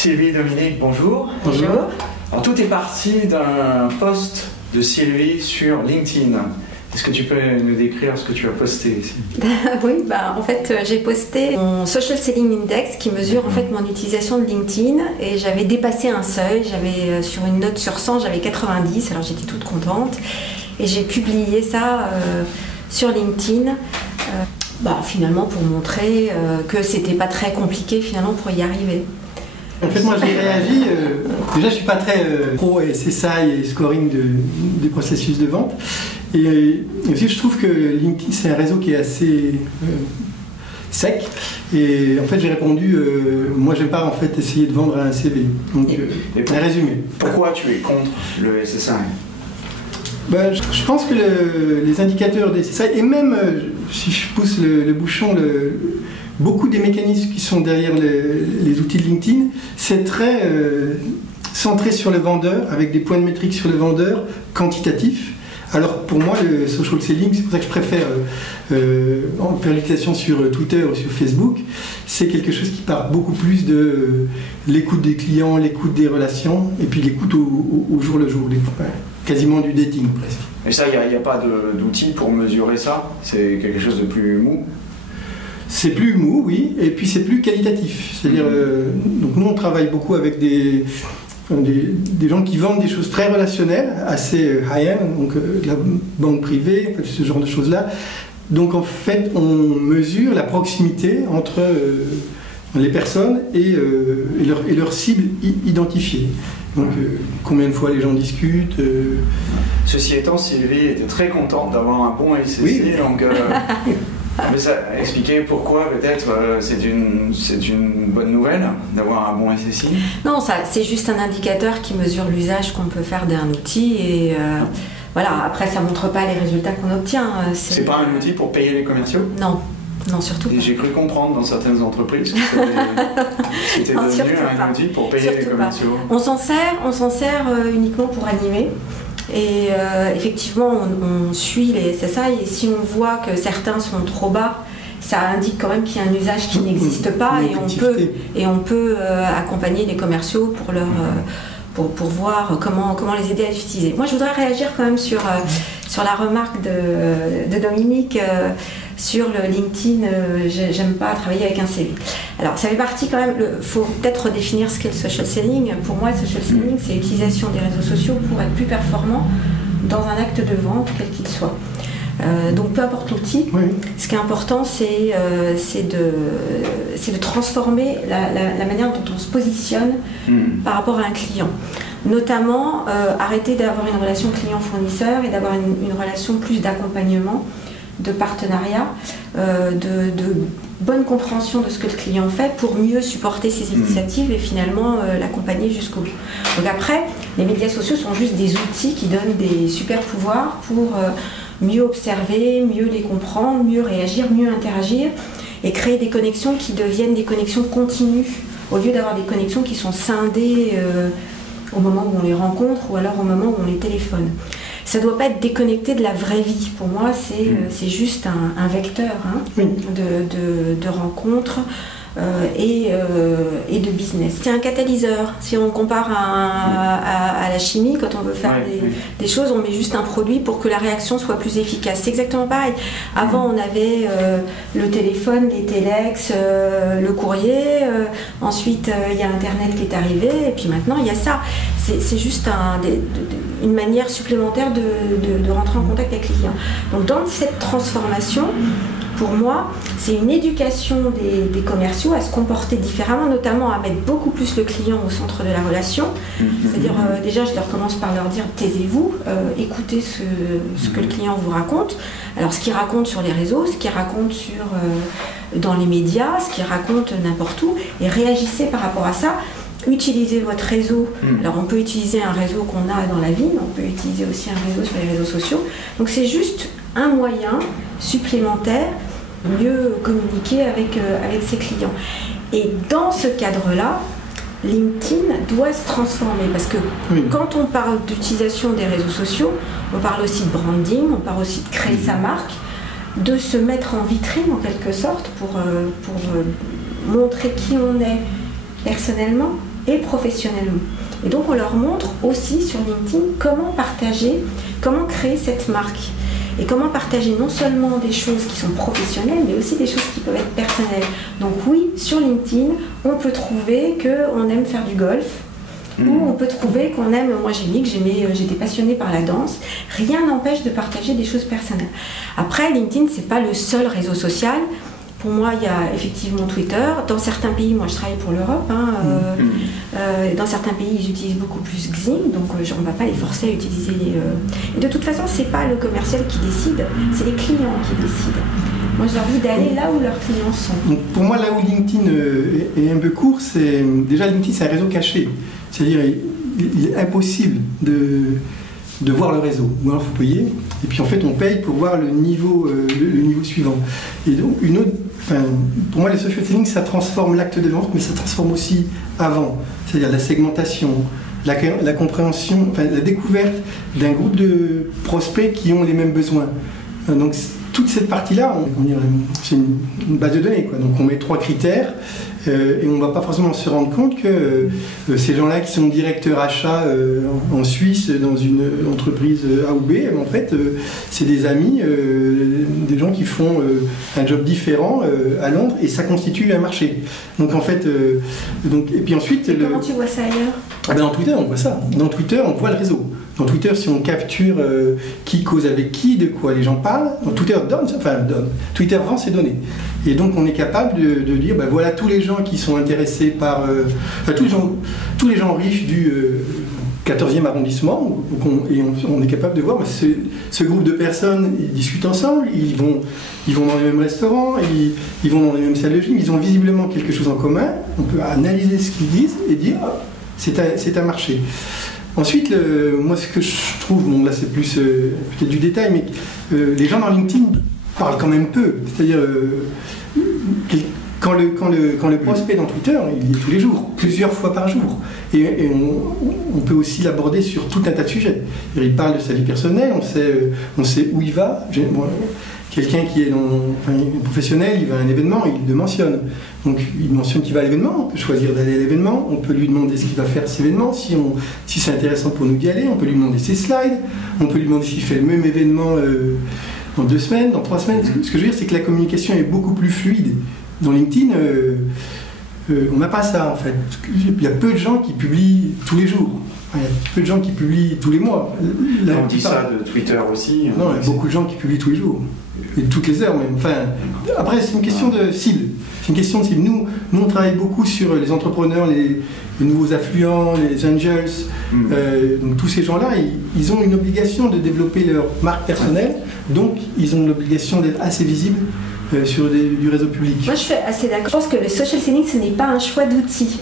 Sylvie Dominique, bonjour. Bonjour. Alors, tout est parti d'un post de Sylvie sur LinkedIn. Est-ce que tu peux nous décrire ce que tu as posté ici? Oui, en fait, j'ai posté mon Social Selling Index qui mesure en fait mon utilisation de LinkedIn et j'avais dépassé un seuil. J'avais sur une note sur 100, j'avais 90, alors j'étais toute contente et j'ai publié ça sur LinkedIn. Finalement pour montrer que c'était pas très compliqué finalement pour y arriver. En fait, moi j'ai réagi, déjà je suis pas très pro SSI et scoring des processus de vente, et aussi je trouve que LinkedIn c'est un réseau qui est assez sec, et en fait j'ai répondu, moi j'aime pas en fait essayer de vendre un CV, donc un résumé. Pourquoi tu es contre le SSI? Je pense que les indicateurs des SSI, et même si je pousse le bouchon, beaucoup des mécanismes qui sont derrière les outils de LinkedIn, c'est très centré sur le vendeur, avec des points de métrique sur le vendeur, quantitatif. Alors pour moi, le social selling, c'est pour ça que je préfère faire l'utilisation sur Twitter ou sur Facebook, c'est quelque chose qui part beaucoup plus de l'écoute des clients, l'écoute des relations, et puis l'écoute au jour le jour, quasiment du dating presque. Et ça, il n'y a pas d'outils pour mesurer ça? C'est quelque chose de plus mou? C'est plus mou, oui, et puis c'est plus qualitatif. C'est-à-dire, donc nous on travaille beaucoup avec des gens qui vendent des choses très relationnelles, assez high-end, donc de la banque privée, ce genre de choses-là. Donc en fait, on mesure la proximité entre les personnes et leur cible identifiée. Donc combien de fois les gens discutent. Ceci étant, Sylvie était très contente d'avoir un bon SSI, oui. Donc... Mais ça expliquer pourquoi peut-être c'est une bonne nouvelle d'avoir un bon SSI? Non, c'est juste un indicateur qui mesure l'usage qu'on peut faire d'un outil et voilà, après ça montre pas les résultats qu'on obtient. C'est pas un outil pour payer les commerciaux? Non. Non, surtout pas. Et j'ai cru comprendre dans certaines entreprises que c'était devenu un outil pour payer les commerciaux. On s'en sert uniquement pour animer. Et effectivement, on suit les SSI et si on voit que certains sont trop bas, ça indique quand même qu'il y a un usage qui n'existe pas et on peut accompagner les commerciaux pour voir comment les aider à l'utiliser. Moi, je voudrais réagir quand même sur la remarque de Dominique sur le LinkedIn. J'aime pas travailler avec un CV. Alors, ça fait partie quand même. Faut peut-être redéfinir ce qu'est le social selling. Pour moi, le social selling, c'est l'utilisation des réseaux sociaux pour être plus performant dans un acte de vente, quel qu'il soit. Donc peu importe l'outil, oui. Ce qui est important c'est de transformer la manière dont on se positionne par rapport à un client. Notamment arrêter d'avoir une relation client-fournisseur et d'avoir une relation plus d'accompagnement, de partenariat, de bonne compréhension de ce que le client fait pour mieux supporter ses initiatives et finalement l'accompagner jusqu'au bout. Donc après, les médias sociaux sont juste des outils qui donnent des super pouvoirs pour mieux observer, mieux les comprendre, mieux réagir, mieux interagir et créer des connexions qui deviennent des connexions continues au lieu d'avoir des connexions qui sont scindées au moment où on les rencontre ou alors au moment où on les téléphone. Ça ne doit pas être déconnecté de la vraie vie. Pour moi, c'est juste un vecteur de rencontres et de business. C'est un catalyseur. Si on compare à la chimie, quand on veut faire des choses, on met juste un produit pour que la réaction soit plus efficace. C'est exactement pareil. Avant, on avait le téléphone, les téléx, le courrier. Ensuite, il y a Internet qui est arrivé. Et puis maintenant, il y a ça. C'est juste une manière supplémentaire de rentrer en contact avec les clients. Donc dans cette transformation, pour moi, c'est une éducation des commerciaux à se comporter différemment, notamment à mettre beaucoup plus le client au centre de la relation. C'est-à-dire, déjà, je leur commence par leur dire « taisez-vous, écoutez ce que le client vous raconte ». Alors, ce qu'il raconte sur les réseaux, ce qu'il raconte dans les médias, ce qu'il raconte n'importe où, et réagissez par rapport à ça. Utilisez votre réseau. Alors on peut utiliser un réseau qu'on a dans la ville, on peut utiliser aussi un réseau sur les réseaux sociaux. Donc c'est juste un moyen supplémentaire de mieux communiquer avec ses clients. Et dans ce cadre-là, LinkedIn doit se transformer parce que quand on parle d'utilisation des réseaux sociaux, on parle aussi de branding, on parle aussi de créer sa marque, de se mettre en vitrine en quelque sorte pour montrer qui on est personnellement et professionnellement. Et donc on leur montre aussi sur LinkedIn comment partager, comment créer cette marque. Et comment partager non seulement des choses qui sont professionnelles, mais aussi des choses qui peuvent être personnelles. Donc oui, sur LinkedIn, on peut trouver qu'on aime faire du golf, ou on peut trouver qu'on aime, moi j'ai mis que j'étais passionnée par la danse. Rien n'empêche de partager des choses personnelles. Après, LinkedIn, c'est pas le seul réseau social. Pour moi, il y a effectivement Twitter. Dans certains pays, moi je travaille pour l'Europe, dans certains pays, ils utilisent beaucoup plus Xing, donc on ne va pas les forcer à utiliser Et de toute façon, ce n'est pas le commercial qui décide, c'est les clients qui décident. Moi, je leur dis d'aller là où leurs clients sont. Donc, pour moi, là où LinkedIn est un peu court, c'est déjà LinkedIn, c'est un réseau caché. C'est-à-dire, il est impossible de voir le réseau. Ou alors, il faut payer. Et puis, en fait, on paye pour voir le niveau suivant. Et donc, pour moi, le social selling, ça transforme l'acte de vente, mais ça transforme aussi avant. C'est-à-dire la segmentation, la compréhension, la découverte d'un groupe de prospects qui ont les mêmes besoins. Donc, toute cette partie-là, c'est une base de données, quoi. Donc on met 3 critères et on ne va pas forcément se rendre compte que ces gens-là qui sont directeurs achats en Suisse dans une entreprise A ou B, en fait, c'est des amis, des gens qui font un job différent à Londres et ça constitue un marché. Donc en fait, et puis ensuite... Comment tu vois ça ailleurs ? Dans Twitter, on voit ça. Dans Twitter, on voit le réseau. Dans Twitter, si on capture qui cause avec qui, de quoi les gens parlent, Twitter Twitter vend ses données. Et donc on est capable de dire, voilà tous les gens qui sont intéressés par... tous les gens riches du 14e arrondissement, et on est capable de voir, ce groupe de personnes, ils discutent ensemble, ils vont dans les mêmes restaurants, ils vont dans les mêmes salles de gym, ils ont visiblement quelque chose en commun, on peut analyser ce qu'ils disent et dire, c'est un marché. Ensuite, moi ce que je trouve, bon là c'est plus peut-être du détail, mais les gens dans LinkedIn parlent quand même peu. C'est-à-dire, quand le prospect dans Twitter, il est tous les jours, plusieurs fois par jour. Et on peut aussi l'aborder sur tout un tas de sujets. Il parle de sa vie personnelle, on sait où il va. Quelqu'un qui est professionnel, il va à un événement, il le mentionne. Donc il mentionne qu'il va à l'événement, on peut choisir d'aller à l'événement, on peut lui demander ce qu'il va faire à cet événement, si c'est intéressant pour nous d'y aller, on peut lui demander ses slides, on peut lui demander s'il fait le même événement dans 2 semaines, dans 3 semaines. Ce que je veux dire, c'est que la communication est beaucoup plus fluide. Dans LinkedIn, on n'a pas ça en fait. Il y a peu de gens qui publient tous les jours. Il y a peu de gens qui publient tous les mois. Là, on dit ça de Twitter aussi. Non, il y a beaucoup de gens qui publient tous les jours. Et toutes les heures même. Après, c'est une question de cible. C'est une question de cible. Nous, on travaille beaucoup sur les entrepreneurs, les nouveaux affluents, les angels. Donc tous ces gens-là, ils ont une obligation de développer leur marque personnelle. Donc, ils ont l'obligation d'être assez visibles sur du réseau public. Moi je suis assez d'accord. Je pense que le social selling ce n'est pas un choix d'outils.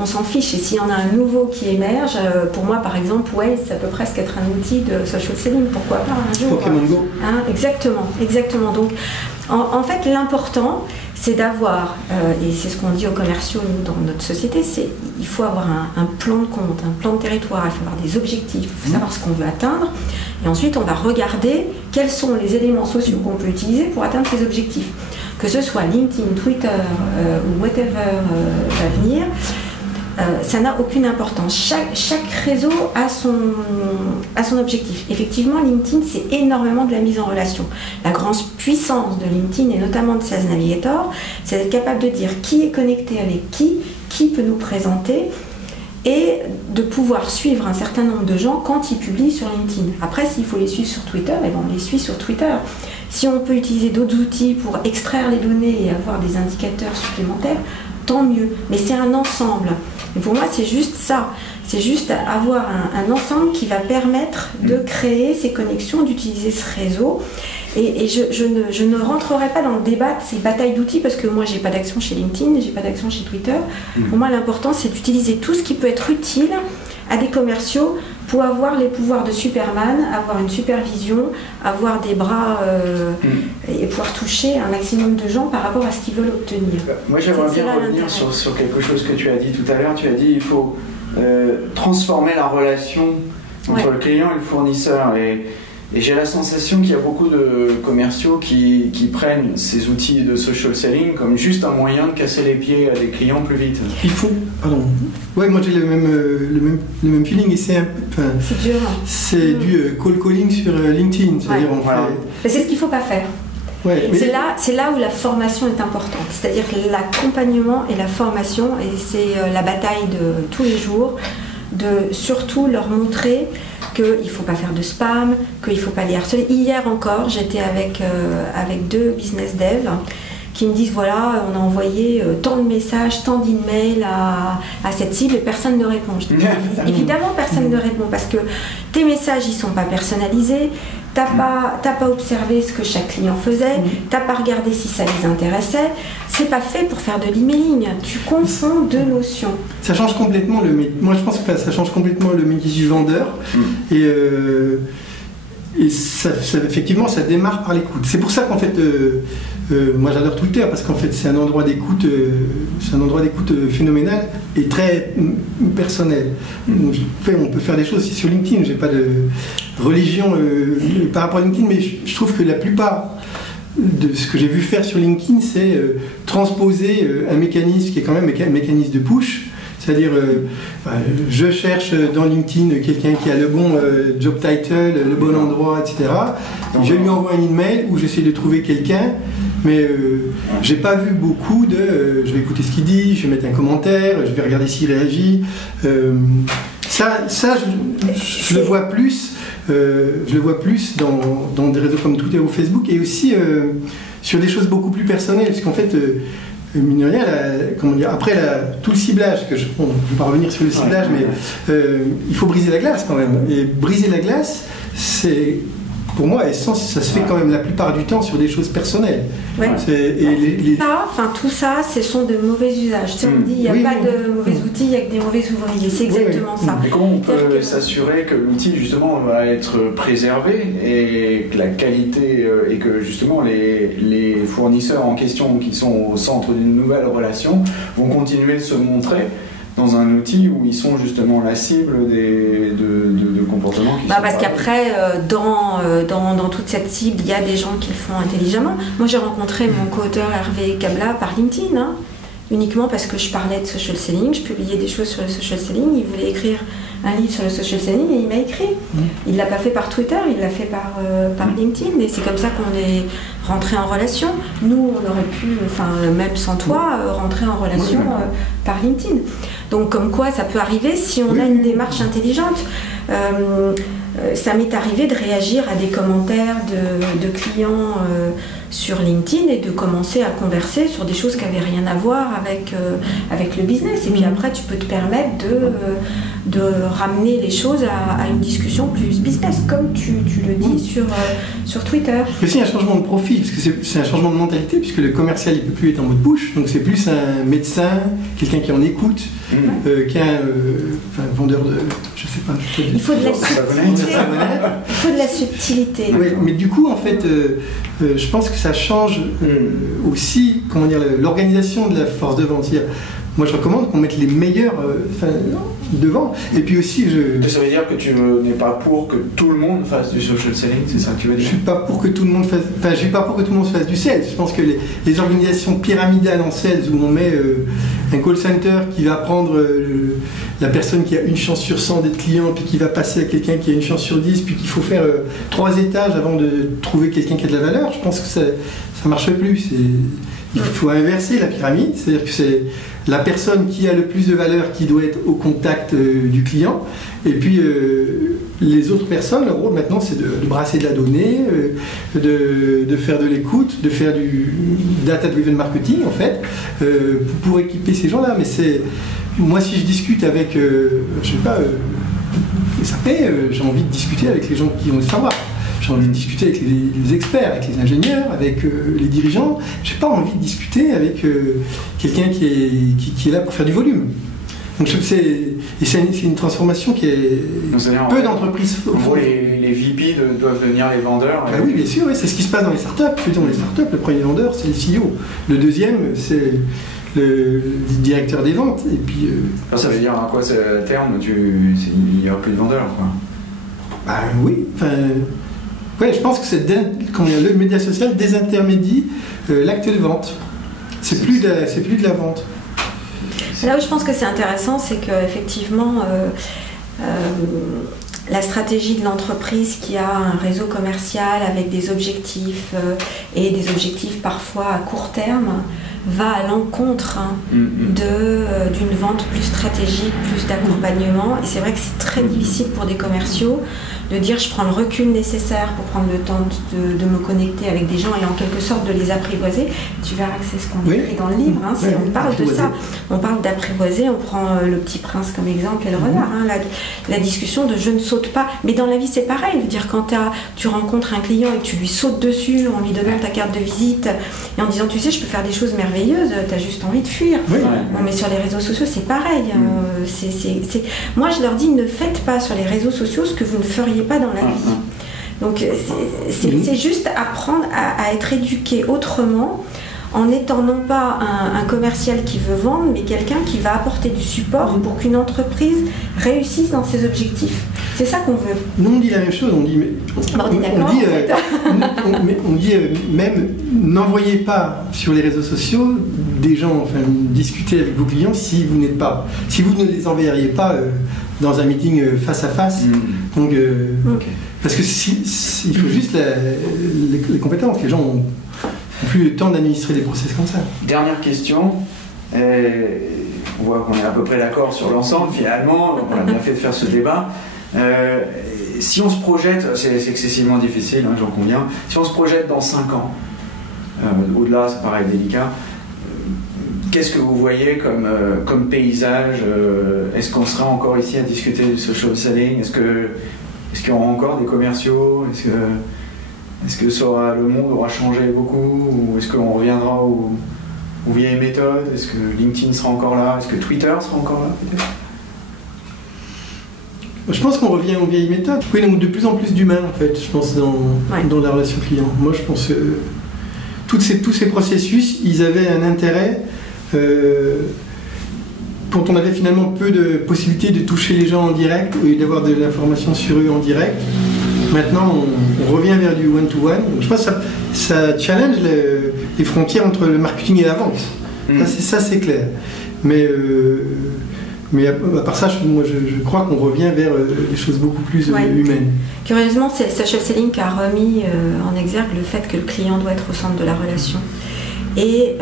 On s'en fiche et s'il y en a un nouveau qui émerge, pour moi par exemple, ça peut presque être un outil de social selling, pourquoi pas un jour. Pokémon Go. Exactement. Donc en fait l'important c'est d'avoir, et c'est ce qu'on dit aux commerciaux nous, dans notre société, c'est il faut avoir un plan de compte, un plan de territoire, il faut avoir des objectifs, il faut savoir ce qu'on veut atteindre. Et ensuite, on va regarder quels sont les éléments sociaux qu'on peut utiliser pour atteindre ces objectifs. Que ce soit LinkedIn, Twitter ou whatever va venir, ça n'a aucune importance. Chaque réseau a son objectif. Effectivement, LinkedIn, c'est énormément de la mise en relation. La grande puissance de LinkedIn, et notamment de Sales Navigator, c'est d'être capable de dire qui est connecté avec qui peut nous présenter, et de pouvoir suivre un certain nombre de gens quand ils publient sur LinkedIn. Après, s'il faut les suivre sur Twitter, on les suit sur Twitter. Si on peut utiliser d'autres outils pour extraire les données et avoir des indicateurs supplémentaires, tant mieux. Mais c'est un ensemble. Et pour moi, c'est juste ça. C'est juste avoir un ensemble qui va permettre de créer ces connexions, d'utiliser ce réseau. Et je ne rentrerai pas dans le débat de ces batailles d'outils parce que moi, j'ai pas d'action chez LinkedIn, j'ai pas d'action chez Twitter. Pour moi, l'important, c'est d'utiliser tout ce qui peut être utile à des commerciaux pour avoir les pouvoirs de Superman, avoir une supervision, avoir des bras et pouvoir toucher un maximum de gens par rapport à ce qu'ils veulent obtenir. Moi, j'aimerais bien revenir sur quelque chose que tu as dit tout à l'heure. Tu as dit qu'il faut transformer la relation entre le client et le fournisseur. Et Et j'ai la sensation qu'il y a beaucoup de commerciaux qui prennent ces outils de social selling comme juste un moyen de casser les pieds à des clients plus vite. Il faut... Pardon. Ouais, moi j'ai le même feeling et c'est un peu... C'est dur. C'est du cold calling sur LinkedIn. C'est-à-dire Mais c'est ce qu'il ne faut pas faire. Ouais, mais... C'est là où la formation est importante. C'est-à-dire que l'accompagnement et la formation, et c'est la bataille de tous les jours, de surtout leur montrer qu'il ne faut pas faire de spam, qu'il ne faut pas les harceler. Hier encore, j'étais avec 2 business devs qui me disent voilà, on a envoyé tant de messages, tant d'emails à cette cible et personne ne répond. Je dis, évidemment, personne ne répond parce que tes messages, ils ne sont pas personnalisés. T'as pas observé ce que chaque client faisait, t'as pas regardé si ça les intéressait, c'est pas fait pour faire de l'emailing, tu confonds 2 notions. Ça change complètement moi je pense que ça change complètement le métier du vendeur et ça, effectivement ça démarre par l'écoute. C'est pour ça qu'en fait moi j'adore Twitter parce qu'en fait c'est un endroit d'écoute phénoménal et très personnel. On peut faire des choses aussi sur LinkedIn, j'ai pas de religion par rapport à LinkedIn, mais je trouve que la plupart de ce que j'ai vu faire sur LinkedIn, c'est transposer un mécanisme qui est quand même un mécanisme de push. C'est-à-dire, je cherche dans LinkedIn quelqu'un qui a le bon job title, le bon endroit, etc. Je lui envoie un email où j'essaie de trouver quelqu'un, mais j'ai pas vu beaucoup de je vais écouter ce qu'il dit, je vais mettre un commentaire, je vais regarder s'il réagit. Je le vois plus. Je le vois plus dans des réseaux comme Twitter ou Facebook et aussi sur des choses beaucoup plus personnelles, parce qu'en fait, mine de rien, après tout le ciblage, je ne vais pas revenir sur le ciblage, mais il faut briser la glace quand même. Et briser la glace, c'est, pour moi, ça se fait quand même la plupart du temps sur des choses personnelles. Ouais. Tout ça, ce sont de mauvais usages. On me dit, il n'y a pas de mauvais outils, il n'y a que des mauvais ouvriers. C'est exactement ça. Mais comment on peut s'assurer que l'outil, justement, va être préservé et que la qualité, et que, justement, les fournisseurs en question qui sont au centre d'une nouvelle relation vont continuer de se montrer dans un outil où ils sont justement la cible de comportements qui parce qu'après, dans toute cette cible, il y a des gens qui le font intelligemment. Moi, j'ai rencontré mon co-auteur Hervé Cabla par LinkedIn, uniquement parce que je parlais de social selling, je publiais des choses sur le social selling, il voulait écrire un livre sur le social selling et il m'a écrit. Il ne l'a pas fait par Twitter, il l'a fait par LinkedIn, et c'est comme ça qu'on est rentré en relation. Nous, on aurait pu, même sans toi, rentrer en relation par LinkedIn. Donc comme quoi ça peut arriver si on a une démarche intelligente. Ça m'est arrivé de réagir à des commentaires de clients sur LinkedIn et de commencer à converser sur des choses qui n'avaient rien à voir avec le business. Et puis après, tu peux te permettre de ramener les choses à une discussion plus business, comme tu le dis sur Twitter. C'est aussi un changement de profil, parce que c'est un changement de mentalité, puisque le commercial il ne peut plus être en mode push, donc c'est plus un médecin, quelqu'un qui en écoute, qu'un vendeur de... je sais pas. Il faut de la subtilité. Il faut de la subtilité. Oui, mais du coup, en fait, je pense que ça change aussi, l'organisation de la force de vente. Moi, je recommande qu'on mette les meilleurs devant. Et puis aussi, ça veut dire que tu n'es pas pour que tout le monde fasse du social selling, c'est ça que tu veux dire? Je suis pas pour que tout le monde fasse du sales. Je pense que les organisations pyramidales en sales où on met un call center qui va prendre la personne qui a une chance sur 100 d'être client, puis qui va passer à quelqu'un qui a une chance sur 10, puis qu'il faut faire 3 étages avant de trouver quelqu'un qui a de la valeur, je pense que ça marche plus. Il faut inverser la pyramide, c'est-à-dire que c'est la personne qui a le plus de valeur qui doit être au contact du client, et puis les autres personnes, leur rôle maintenant c'est de brasser de la donnée, de faire de l'écoute, de faire du data-driven marketing en fait, pour équiper ces gens-là. Mais moi si je discute avec, je sais pas, SAP, j'ai envie de discuter avec les gens qui ont le savoir. J'ai envie de discuter avec les experts, avec les ingénieurs, avec les dirigeants. J'ai pas envie de discuter avec quelqu'un qui est là pour faire du volume. Donc c'est une transformation qui est... peu d'entreprises... En gros, les VP doivent devenir les vendeurs. Ah oui, bien sûr, c'est ce qui se passe dans les startups. Dans les startups, le premier vendeur, c'est le CEO. Le deuxième, c'est le directeur des ventes. Et puis, ça veut dire à quoi c'est à terme il n'y aura plus de vendeurs, quoi. Oui, Ouais, je pense que le média social désintermédie l'acte de vente. C'est plus de la vente. Là où je pense que c'est intéressant, c'est qu'effectivement, la stratégie de l'entreprise qui a un réseau commercial avec des objectifs et des objectifs parfois à court terme va à l'encontre d'une vente plus stratégique, plus d'accompagnement. Et c'est vrai que c'est très difficile pour des commerciaux de dire je prends le recul nécessaire pour prendre le temps de me connecter avec des gens et en quelque sorte de les apprivoiser. Tu verras que c'est ce qu'on écrit dans le livre, hein, on parle de ça. On parle d'apprivoiser, on prend Le Petit Prince comme exemple et le renard. Hein, la discussion de je ne saute pas. Mais dans la vie c'est pareil, je veux dire quand tu rencontres un client et que tu lui sautes dessus en lui donnant ta carte de visite et en disant tu sais je peux faire des choses merveilleuses, tu as juste envie de fuir. Oui. Bon, mais sur les réseaux sociaux c'est pareil. Moi je leur dis ne faites pas sur les réseaux sociaux ce que vous ne feriez pas dans la vie. Donc c'est juste apprendre à être éduqué autrement en étant non pas un commercial qui veut vendre, mais quelqu'un qui va apporter du support pour qu'une entreprise réussisse dans ses objectifs. C'est ça qu'on veut. Nous on dit la même chose, on dit même n'envoyez pas sur les réseaux sociaux des gens, enfin discuter avec vos clients si vous ne les enverriez pas dans un meeting face à face. Donc, parce que il faut juste les compétences. Les gens ont plus le temps d'administrer des process comme ça. Dernière question. On voit qu'on est à peu près d'accord sur l'ensemble finalement, donc on a bien fait de faire ce débat. Si on se projette, c'est excessivement difficile, hein, j'en conviens, si on se projette dans 5 ans, au-delà ça paraît délicat, qu'est-ce que vous voyez comme paysage? Est-ce qu'on sera encore ici à discuter du social selling? Est-ce qu'il y aura encore des commerciaux? Est-ce que le monde aura changé beaucoup? Ou est-ce qu'on reviendra aux vieilles méthodes? Est-ce que LinkedIn sera encore là? Est-ce que Twitter sera encore là peut-être? Je pense qu'on revient aux vieilles méthodes. Oui, donc de plus en plus d'humains en fait, je pense, dans la relation client. Moi je pense que tous ces processus, ils avaient un intérêt quand on avait finalement peu de possibilités de toucher les gens en direct et d'avoir de l'information sur eux en direct. Maintenant, on revient vers du one-to-one. Je pense que ça challenge les frontières entre le marketing et la vente. Ça, c'est clair. Mais à part ça, je crois qu'on revient vers des choses beaucoup plus humaines. Curieusement, c'est Social Selling qui a remis en exergue le fait que le client doit être au centre de la relation. Et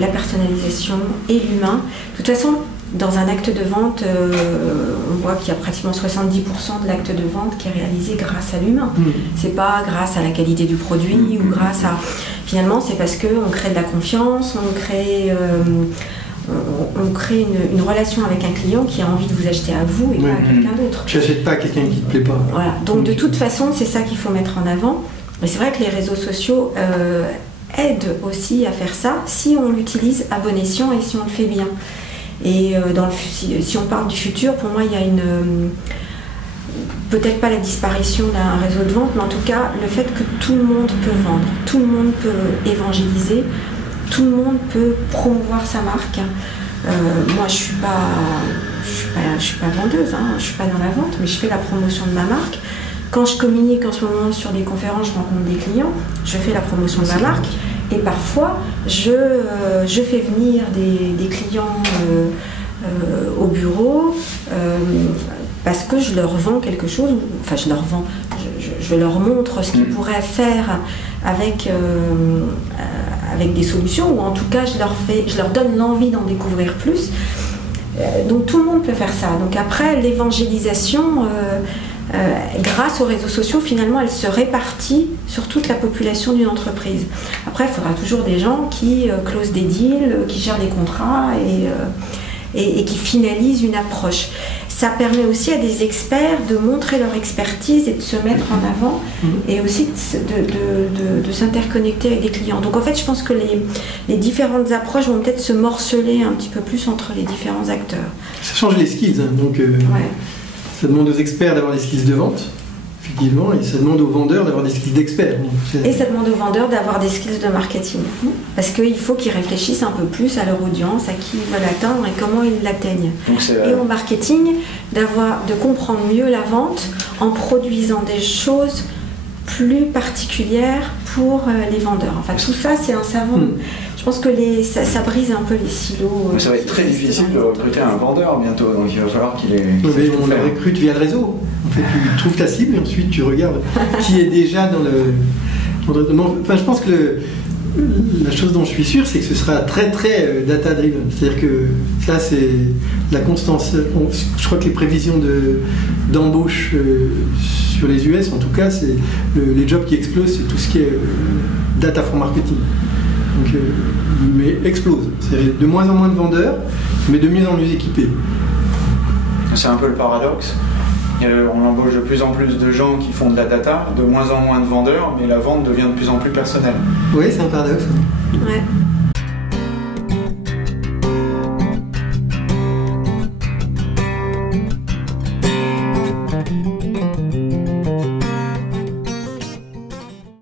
la personnalisation et l'humain. De toute façon, dans un acte de vente, on voit qu'il y a pratiquement 70% de l'acte de vente qui est réalisé grâce à l'humain. C'est pas grâce à la qualité du produit ou grâce à... Finalement, c'est parce qu'on crée de la confiance, on crée une relation avec un client qui a envie de vous acheter à vous et pas à quelqu'un d'autre. Tu n'achètes pas à quelqu'un qui ne te plaît pas. Voilà. Donc de toute façon, c'est ça qu'il faut mettre en avant. Mais c'est vrai que les réseaux sociaux aident aussi à faire ça si on l'utilise à bon escient et si on le fait bien. Et si on parle du futur, pour moi, il y a peut-être pas la disparition d'un réseau de vente, mais en tout cas, le fait que tout le monde peut vendre, tout le monde peut évangéliser, tout le monde peut promouvoir sa marque. Moi, je suis pas vendeuse, hein, je suis pas dans la vente, mais je fais la promotion de ma marque. Quand je communique en ce moment sur des conférences, je rencontre des clients, je fais la promotion de ma marque. Et parfois, je fais venir des clients au bureau parce que je leur vends quelque chose, enfin je leur vends, je leur montre ce qu'ils pourraient faire avec des solutions, ou en tout cas je leur donne l'envie d'en découvrir plus. Donc tout le monde peut faire ça. Donc après, l'évangélisation... grâce aux réseaux sociaux, finalement, elle se répartit sur toute la population d'une entreprise. Après, il faudra toujours des gens qui closent des deals, qui gèrent des contrats et qui finalisent une approche. Ça permet aussi à des experts de montrer leur expertise et de se mettre en avant et aussi de s'interconnecter avec des clients. Donc en fait, je pense que les différentes approches vont peut-être se morceler un petit peu plus entre les différents acteurs. Ça change les skills, hein, donc... Ça demande aux experts d'avoir des skills de vente, effectivement, et ça demande aux vendeurs d'avoir des skills d'experts. Et ça demande aux vendeurs d'avoir des skills de marketing. Parce qu'il faut qu'ils réfléchissent un peu plus à leur audience, à qui ils veulent atteindre et comment ils l'atteignent. Et au marketing, de comprendre mieux la vente en produisant des choses plus particulière pour les vendeurs. Enfin, tout ça, c'est un savant. Je pense que ça brise un peu les silos. Mais ça va être très difficile de recruter un vendeur bientôt, donc il va falloir qu'il ait. On le recrute via le réseau. En fait, tu trouves ta cible et ensuite tu regardes qui est déjà dans le. Enfin, je pense que la chose dont je suis sûr, c'est que ce sera très très data-driven. C'est-à-dire que ça, c'est la constance. Je crois que les prévisions d'embauche sur les US, en tout cas, c'est les jobs qui explosent, c'est tout ce qui est data for marketing. Donc, mais explose. C'est de moins en moins de vendeurs, mais de mieux en mieux équipés. C'est un peu le paradoxe. On embauche de plus en plus de gens qui font de la data, de moins en moins de vendeurs, mais la vente devient de plus en plus personnelle. Oui, c'est un paradoxe. Ouais.